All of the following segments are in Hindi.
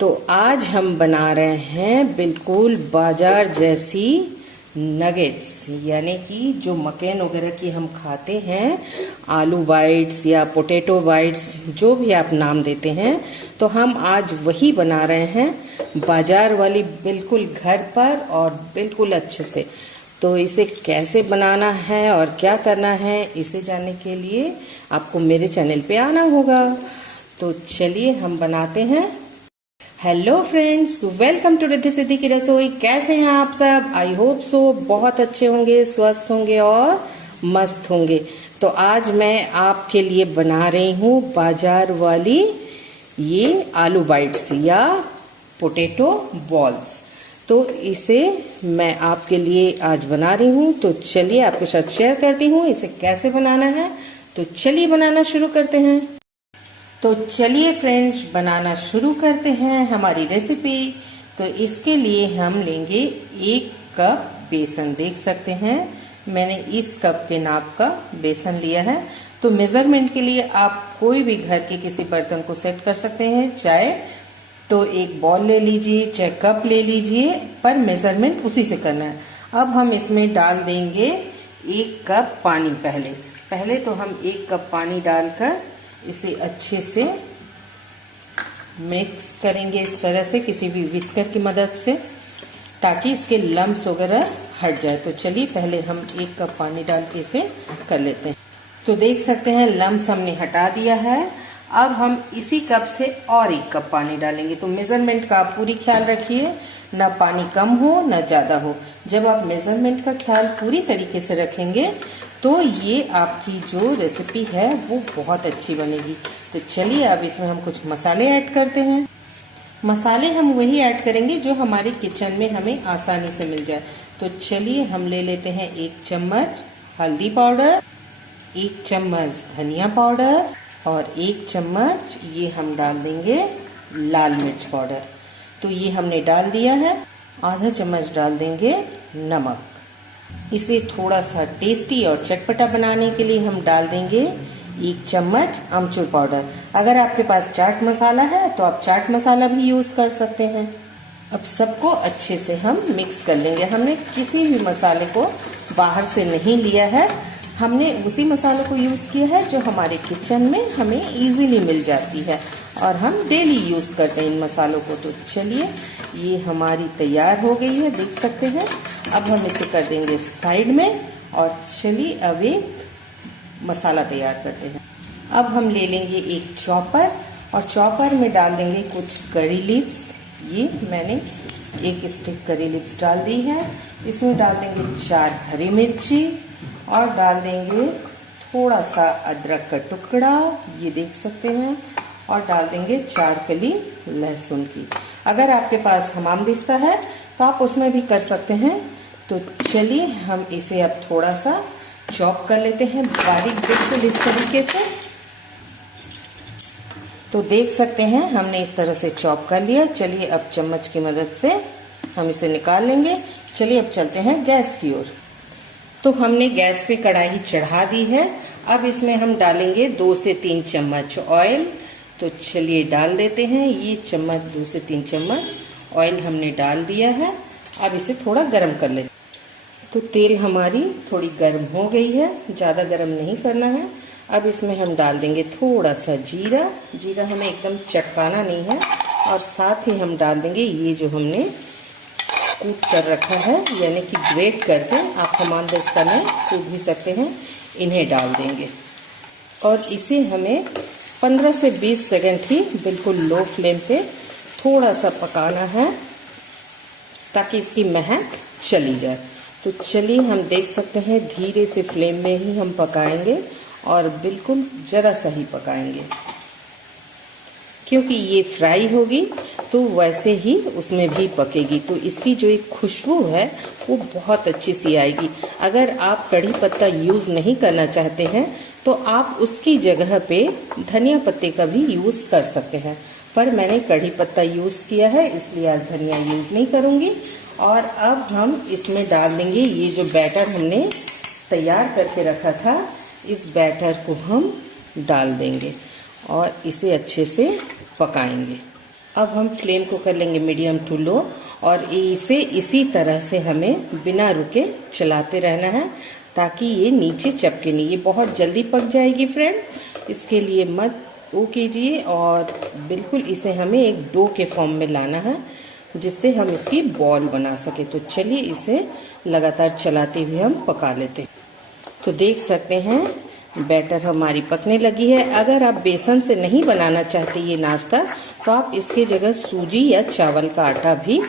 तो आज हम बना रहे हैं बिल्कुल बाजार जैसी नगेट्स, यानी कि जो मकैन वगैरह की हम खाते हैं, आलू बाइट्स या पोटैटो बाइट्स, जो भी आप नाम देते हैं, तो हम आज वही बना रहे हैं बाजार वाली, बिल्कुल घर पर और बिल्कुल अच्छे से। तो इसे कैसे बनाना है और क्या करना है, इसे जानने के लिए आपको मेरे चैनल पे आना होगा। तो चलिए हम बनाते हैं। Hello friends, welcome to Riddhi Siddhi की रसोई। कैसे हैं आप सब? आई होप सो बहुत अच्छे होंगे, स्वस्थ होंगे और मस्त होंगे। तो आज मैं आपके लिए बना रही हूँ बाजार वाली ये आलू बाइट्स या पोटैटो बॉल्स। तो इसे मैं आपके लिए आज बना रही हूँ। तो चलिए आपके साथ शेयर करती हूँ इसे कैसे बनाना है। तो चलिए बनाना शुरू करते हैं। तो चलिए फ्रेंड्स बनाना शुरू करते हैं हमारी रेसिपी। तो इसके लिए हम लेंगे 1 कप बेसन। देख सकते हैं मैंने इस कप के नाप का बेसन लिया है। तो मेजरमेंट के लिए आप कोई भी घर के किसी बर्तन को सेट कर सकते हैं, चाहे तो एक बॉल ले लीजिए चाहे कप ले लीजिए, पर मेजरमेंट उसी से करना है। अब हम इसमें डाल देंगे 1 कप पानी। पहले तो हम 1 कप पानी डालकर इसे अच्छे से मिक्स करेंगे इस तरह से, किसी भी विस्कर की मदद से, ताकि इसके लम्स वगैरह हट जाए। तो चलिए पहले हम 1 कप पानी डाल के इसे कर लेते हैं। तो देख सकते हैं लम्स हमने हटा दिया है। अब हम इसी कप से और 1 कप पानी डालेंगे। तो मेजरमेंट का आप पूरी ख्याल रखिए, ना पानी कम हो ना ज्यादा हो। जब आप मेजरमेंट का ख्याल पूरी तरीके से रखेंगे तो ये आपकी जो रेसिपी है वो बहुत अच्छी बनेगी। तो चलिए अब इसमें हम कुछ मसाले ऐड करते हैं। मसाले हम वही ऐड करेंगे जो हमारे किचन में हमें आसानी से मिल जाए। तो चलिए हम ले लेते हैं 1 चम्मच हल्दी पाउडर, 1 चम्मच धनिया पाउडर और 1 चम्मच ये हम डाल देंगे लाल मिर्च पाउडर। तो ये हमने डाल दिया है। आधा चम्मच डाल देंगे नमक। इसे थोड़ा सा टेस्टी और चटपटा बनाने के लिए हम डाल देंगे 1 चम्मच अमचूर पाउडर। अगर आपके पास चाट मसाला है तो आप चाट मसाला भी यूज कर सकते हैं। अब सबको अच्छे से हम मिक्स कर लेंगे। हमने किसी भी मसाले को बाहर से नहीं लिया है, हमने उसी मसालों को यूज किया है जो हमारे किचन में हमें इजीली मिल जाती है और हम डेली यूज करते हैं इन मसालों को। तो चलिए ये हमारी तैयार हो गई है, देख सकते हैं। अब हम इसे कर देंगे साइड में और चलिए अब एक मसाला तैयार करते हैं। अब हम ले लेंगे एक चॉपर और चॉपर में डाल देंगे कुछ करी लीव्स। ये मैंने 1 स्टिक करी लीव्स डाल दी है। इसमें डाल देंगे 4 हरी मिर्ची और डाल देंगे थोड़ा सा अदरक का टुकड़ा, ये देख सकते हैं, और डाल देंगे 4 कली लहसुन की। अगर आपके पास हमामदिस्ता है तो आप उसमें भी कर सकते हैं। तो चलिए हम इसे अब थोड़ा सा चॉप कर लेते हैं बारीक, बिल्कुल इस तरीके से। तो देख सकते हैं हमने इस तरह से चॉप कर लिया। चलिए अब चम्मच की मदद से हम इसे निकाल लेंगे। चलिए अब चलते हैं गैस की ओर। तो हमने गैस पे कढ़ाई चढ़ा दी है। अब इसमें हम डालेंगे 2 से 3 चम्मच ऑयल। तो चलिए डाल देते हैं ये चम्मच, 2 से 3 चम्मच ऑयल हमने डाल दिया है। अब इसे थोड़ा गर्म कर लेते हैं। तो तेल हमारी थोड़ी गर्म हो गई है, ज़्यादा गर्म नहीं करना है। अब इसमें हम डाल देंगे थोड़ा सा जीरा। जीरा हमें एकदम चटकाना नहीं है। और साथ ही हम डाल देंगे ये जो हमने कूट कर रखा है, यानी कि ग्रेट करके, आप हमामदिस्ता में कूट भी सकते हैं, इन्हें डाल देंगे। और इसे हमें 15 से 20 सेकंड ही बिल्कुल लो फ्लेम पे थोड़ा सा पकाना है, ताकि इसकी महक चली जाए। तो चलिए हम देख सकते हैं धीरे से फ्लेम में ही हम पकाएंगे और बिल्कुल जरा सा ही पकाएंगे, क्योंकि ये फ्राई होगी तो वैसे ही उसमें भी पकेगी। तो इसकी जो एक खुशबू है वो बहुत अच्छी सी आएगी। अगर आप कड़ी पत्ता यूज नहीं करना चाहते हैं तो आप उसकी जगह पे धनिया पत्ते का भी यूज कर सकते हैं, पर मैंने कड़ी पत्ता यूज किया है इसलिए आज धनिया यूज नहीं करूंगी। और अब हम इसमें डाल देंगे ये जो बैटर हमने तैयार करके रखा था, इस बैटर को हम डाल देंगे और इसे अच्छे से पकाएंगे। अब हम फ्लेम को कर लेंगे मीडियम टू लो और इसे इसी तरह से हमें बिना रुके चलाते रहना है ताकि ये नीचे चिपके नहीं। ये बहुत जल्दी पक जाएगी फ्रेंड, इसके लिए मत वो कीजिए। और बिल्कुल इसे हमें एक डो के फॉर्म में लाना है जिससे हम इसकी बॉल बना सके। तो चलिए इसे लगातार चलाते हुए हम पका लेते हैं। तो देख सकते हैं बैटर हमारी पकने लगी है। अगर आप बेसन से नहीं बनाना चाहते ये नाश्ता तो आप इसके जगह सूजी या चावल का आटा भी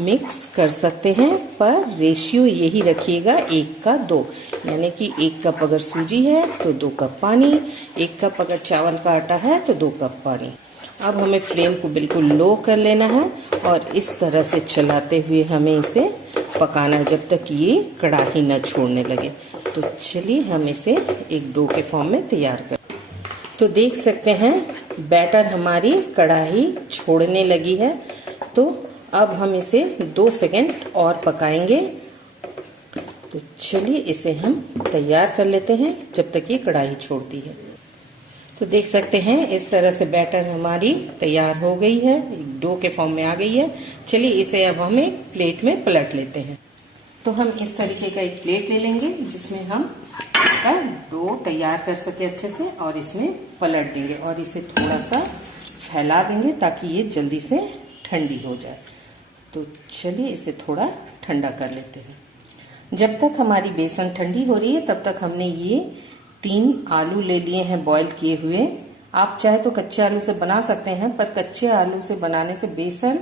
मिक्स कर सकते हैं, पर रेशियो यही रखिएगा 1 का 2, यानी कि 1 कप अगर सूजी है तो 2 कप पानी, 1 कप अगर चावल का आटा है तो 2 कप पानी। अब हमें फ्लेम को बिल्कुल लो कर लेना है और इस तरह से चलाते हुए हमें इसे पकाना है जब तक ये कढ़ाई न छोड़ने लगे। तो चलिए हम इसे एक डो के फॉर्म में तैयार कर। तो देख सकते हैं बैटर हमारी कढ़ाई छोड़ने लगी है। तो अब हम इसे 2 सेकंड और पकाएंगे। तो चलिए इसे हम तैयार कर लेते हैं जब तक ये कढ़ाई छोड़ती है। तो देख सकते हैं इस तरह से बैटर हमारी तैयार हो गई है, एक डो के फॉर्म में आ गई है। चलिए इसे अब हम एक प्लेट में पलट लेते हैं। तो हम इस तरीके का एक प्लेट ले लेंगे जिसमें हम इसका डो तैयार कर सके अच्छे से और इसमें पलट देंगे और इसे थोड़ा सा फैला देंगे ताकि ये जल्दी से ठंडी हो जाए। तो चलिए इसे थोड़ा ठंडा कर लेते हैं। जब तक हमारी बेसन ठंडी हो रही है तब तक हमने ये 3 आलू ले लिए हैं बॉईल किए हुए। आप चाहे तो कच्चे आलू से बना सकते हैं, पर कच्चे आलू से बनाने से बेसन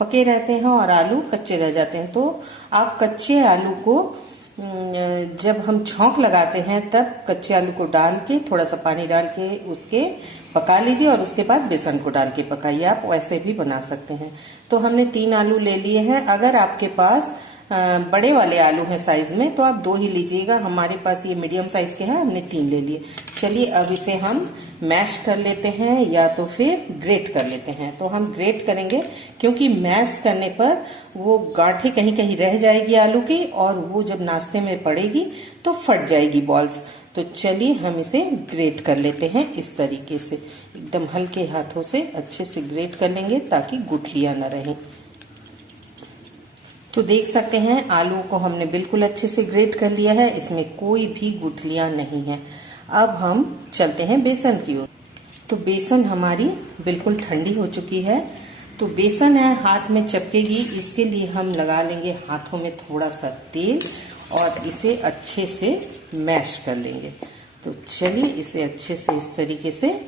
पके रहते हैं और आलू कच्चे रह जाते हैं। तो आप कच्चे आलू को जब हम छौंक लगाते हैं तब कच्चे आलू को डाल के थोड़ा सा पानी डाल के उसके पका लीजिए और उसके बाद बेसन को डाल के पकाइए। आप वैसे भी बना सकते हैं। तो हमने 3 आलू ले लिए हैं। अगर आपके पास बड़े वाले आलू हैं साइज में तो आप 2 ही लीजिएगा। हमारे पास ये मीडियम साइज के हैं, हमने 3 ले लिए। चलिए अब इसे हम मैश कर लेते हैं या तो फिर ग्रेट कर लेते हैं। तो हम ग्रेट करेंगे क्योंकि मैश करने पर वो गांठें कहीं कहीं रह जाएगी आलू की और वो जब नाश्ते में पड़ेगी तो फट जाएगी बॉल्स। तो चलिए हम इसे ग्रेट कर लेते हैं इस तरीके से, एकदम हल्के हाथों से अच्छे से ग्रेट कर लेंगे ताकि गुठलियां न रहें। तो देख सकते हैं आलू को हमने बिल्कुल अच्छे से ग्रेट कर लिया है, इसमें कोई भी गुठलियां नहीं है। अब हम चलते हैं बेसन की ओर। तो बेसन हमारी बिल्कुल ठंडी हो चुकी है। तो बेसन है हाथ में चपकेगी, इसके लिए हम लगा लेंगे हाथों में थोड़ा सा तेल और इसे अच्छे से मैश कर लेंगे। तो चलिए इसे अच्छे से इस तरीके से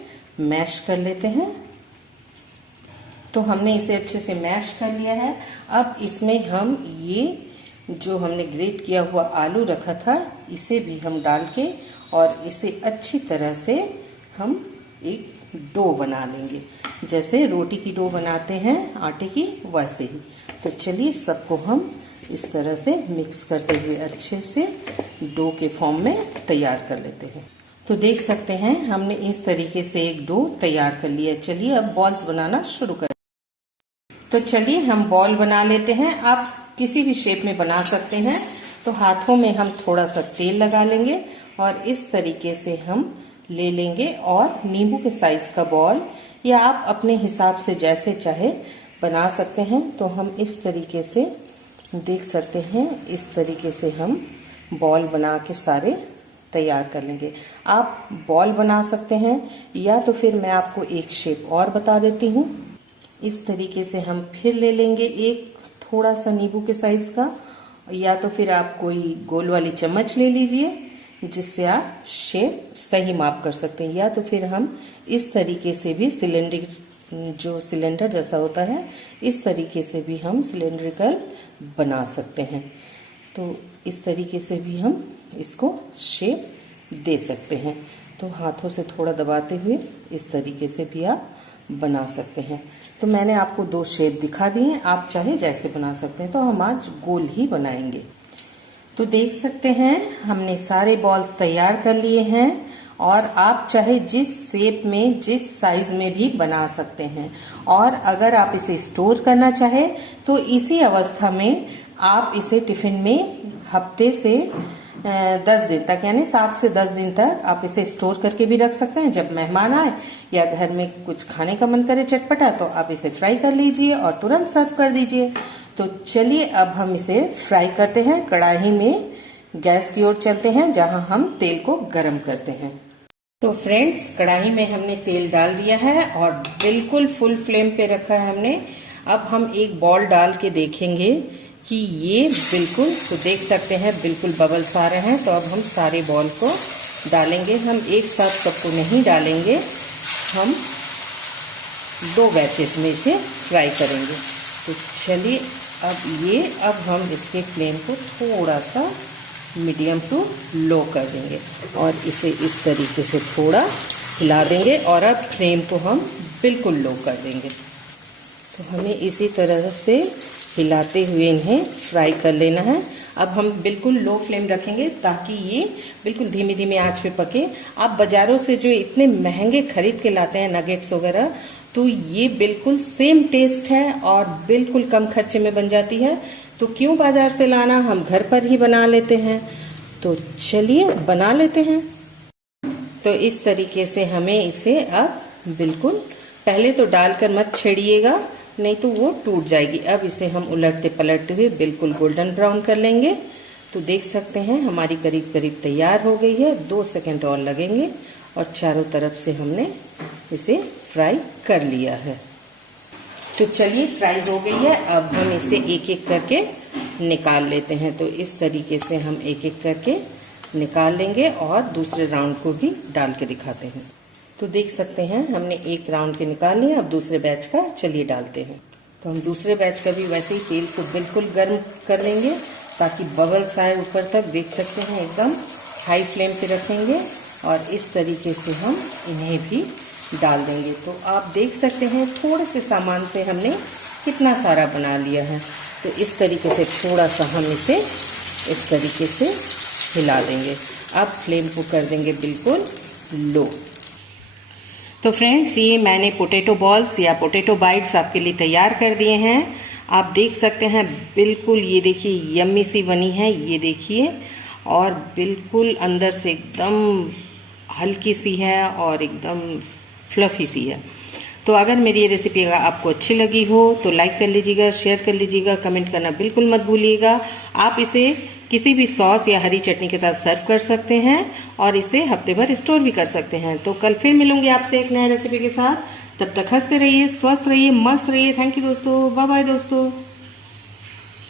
मैश कर लेते हैं। तो हमने इसे अच्छे से मैश कर लिया है। अब इसमें हम ये जो हमने ग्रेट किया हुआ आलू रखा था इसे भी हम डाल के और इसे अच्छी तरह से हम एक डो बना लेंगे, जैसे रोटी की डो बनाते हैं आटे की वैसे ही। तो चलिए सबको हम इस तरह से मिक्स करते हुए अच्छे से डो के फॉर्म में तैयार कर लेते हैं। तो देख सकते हैं हमने इस तरीके से एक डो तैयार कर लिया। चलिए अब बॉल्स बनाना शुरू करें। तो चलिए हम बॉल बना लेते हैं। आप किसी भी शेप में बना सकते हैं। तो हाथों में हम थोड़ा सा तेल लगा लेंगे और इस तरीके से हम ले लेंगे और नींबू के साइज का बॉल या आप अपने हिसाब से जैसे चाहे बना सकते हैं। तो हम इस तरीके से देख सकते हैं, इस तरीके से हम बॉल बना के सारे तैयार कर लेंगे। आप बॉल बना सकते हैं या तो फिर मैं आपको एक शेप और बता देती हूँ। इस तरीके से हम फिर ले लेंगे एक थोड़ा सा नींबू के साइज का, या तो फिर आप कोई गोल वाली चम्मच ले लीजिए जिससे आप शेप सही माप कर सकते हैं, या तो फिर हम इस तरीके से भी सिलेंडर जैसा होता है इस तरीके से भी हम सिलेंड्रिकल बना सकते हैं। तो इस तरीके से भी हम इसको शेप दे सकते हैं। तो हाथों से थोड़ा दबाते हुए इस तरीके से भी आप बना सकते हैं। तो मैंने आपको 2 शेप दिखा दिए, आप चाहे जैसे बना सकते हैं। तो हम आज गोल ही बनाएंगे। तो देख सकते हैं हमने सारे बॉल्स तैयार कर लिए हैं और आप चाहे जिस शेप में जिस साइज में भी बना सकते हैं। और अगर आप इसे स्टोर करना चाहे तो इसी अवस्था में आप इसे टिफिन में हफ्ते से 10 दिन तक, यानी 7 से 10 दिन तक आप इसे स्टोर करके भी रख सकते हैं। जब मेहमान आए या घर में कुछ खाने का मन करे चटपटा, तो आप इसे फ्राई कर लीजिए और तुरंत सर्व कर दीजिए। तो चलिए अब हम इसे फ्राई करते हैं। कढ़ाई में गैस की ओर चलते हैं, जहां हम तेल को गरम करते हैं। तो फ्रेंड्स, कढ़ाई में हमने तेल डाल दिया है और बिल्कुल फुल फ्लेम पे रखा है हमने। अब हम एक बॉल डाल के देखेंगे कि ये बिल्कुल, तो देख सकते हैं बिल्कुल बबल्स आ रहे हैं। तो अब हम सारे बॉल को डालेंगे। हम एक साथ सबको नहीं डालेंगे, हम 2 बैचेस में इसे फ्राई करेंगे। तो चलिए अब हम इसके फ्लेम को थोड़ा सा मीडियम टू लो कर देंगे और इसे इस तरीके से थोड़ा हिला देंगे और अब फ्लेम को हम बिल्कुल लो कर देंगे। तो हमें इसी तरह से हिलाते हुए इन्हें फ्राई कर लेना है। अब हम बिल्कुल लो फ्लेम रखेंगे ताकि ये बिल्कुल धीमी धीमी आंच पे पके। आप बाजारों से जो इतने महंगे खरीद के लाते हैं नगेट्स वगैरह, तो ये बिल्कुल सेम टेस्ट है और बिल्कुल कम खर्चे में बन जाती है। तो क्यों बाजार से लाना, हम घर पर ही बना लेते हैं। तो चलिए बना लेते हैं। तो इस तरीके से हमें इसे अब बिल्कुल, पहले तो डालकर मत छेड़िएगा, नहीं तो वो टूट जाएगी। अब इसे हम उलटते पलटते हुए बिल्कुल गोल्डन ब्राउन कर लेंगे। तो देख सकते हैं हमारी करीब करीब तैयार हो गई है। 2 सेकंड और लगेंगे और चारों तरफ से हमने इसे फ्राई कर लिया है। तो चलिए फ्राई हो गई है। अब हम इसे एक एक करके निकाल लेते हैं। तो इस तरीके से हम एक एक करके निकाल लेंगे और दूसरे राउंड को भी डाल के दिखाते हैं। तो देख सकते हैं हमने एक राउंड के निकाल लिया। अब दूसरे बैच का चलिए डालते हैं। तो हम दूसरे बैच का भी वैसे ही तेल को बिल्कुल गर्म कर लेंगे ताकि बबल्स आए ऊपर तक। देख सकते हैं एकदम हाई फ्लेम पे रखेंगे और इस तरीके से हम इन्हें भी डाल देंगे। तो आप देख सकते हैं थोड़े से सामान से हमने कितना सारा बना लिया है। तो इस तरीके से थोड़ा सा हम इसे इस तरीके से हिला देंगे। अब फ्लेम को कर देंगे बिल्कुल लो। तो फ्रेंड्स, ये मैंने पोटैटो बॉल्स या पोटैटो बाइट्स आपके लिए तैयार कर दिए हैं। आप देख सकते हैं बिल्कुल, ये देखिए यम्मी सी बनी है, ये देखिए, और बिल्कुल अंदर से एकदम हल्की सी है और एकदम फ्लफी सी है। तो अगर मेरी ये रेसिपी आपको अच्छी लगी हो तो लाइक कर लीजिएगा, शेयर कर लीजिएगा, कमेंट करना बिल्कुल मत भूलिएगा। आप इसे किसी भी सॉस या हरी चटनी के साथ सर्व कर सकते हैं और इसे हफ्ते भर स्टोर भी कर सकते हैं। तो कल फिर मिलूंगी आपसे एक नया रेसिपी के साथ। तब तक हंसते रहिए, स्वस्थ रहिए, मस्त रहिए। थैंक यू दोस्तों, बाय बाय दोस्तों।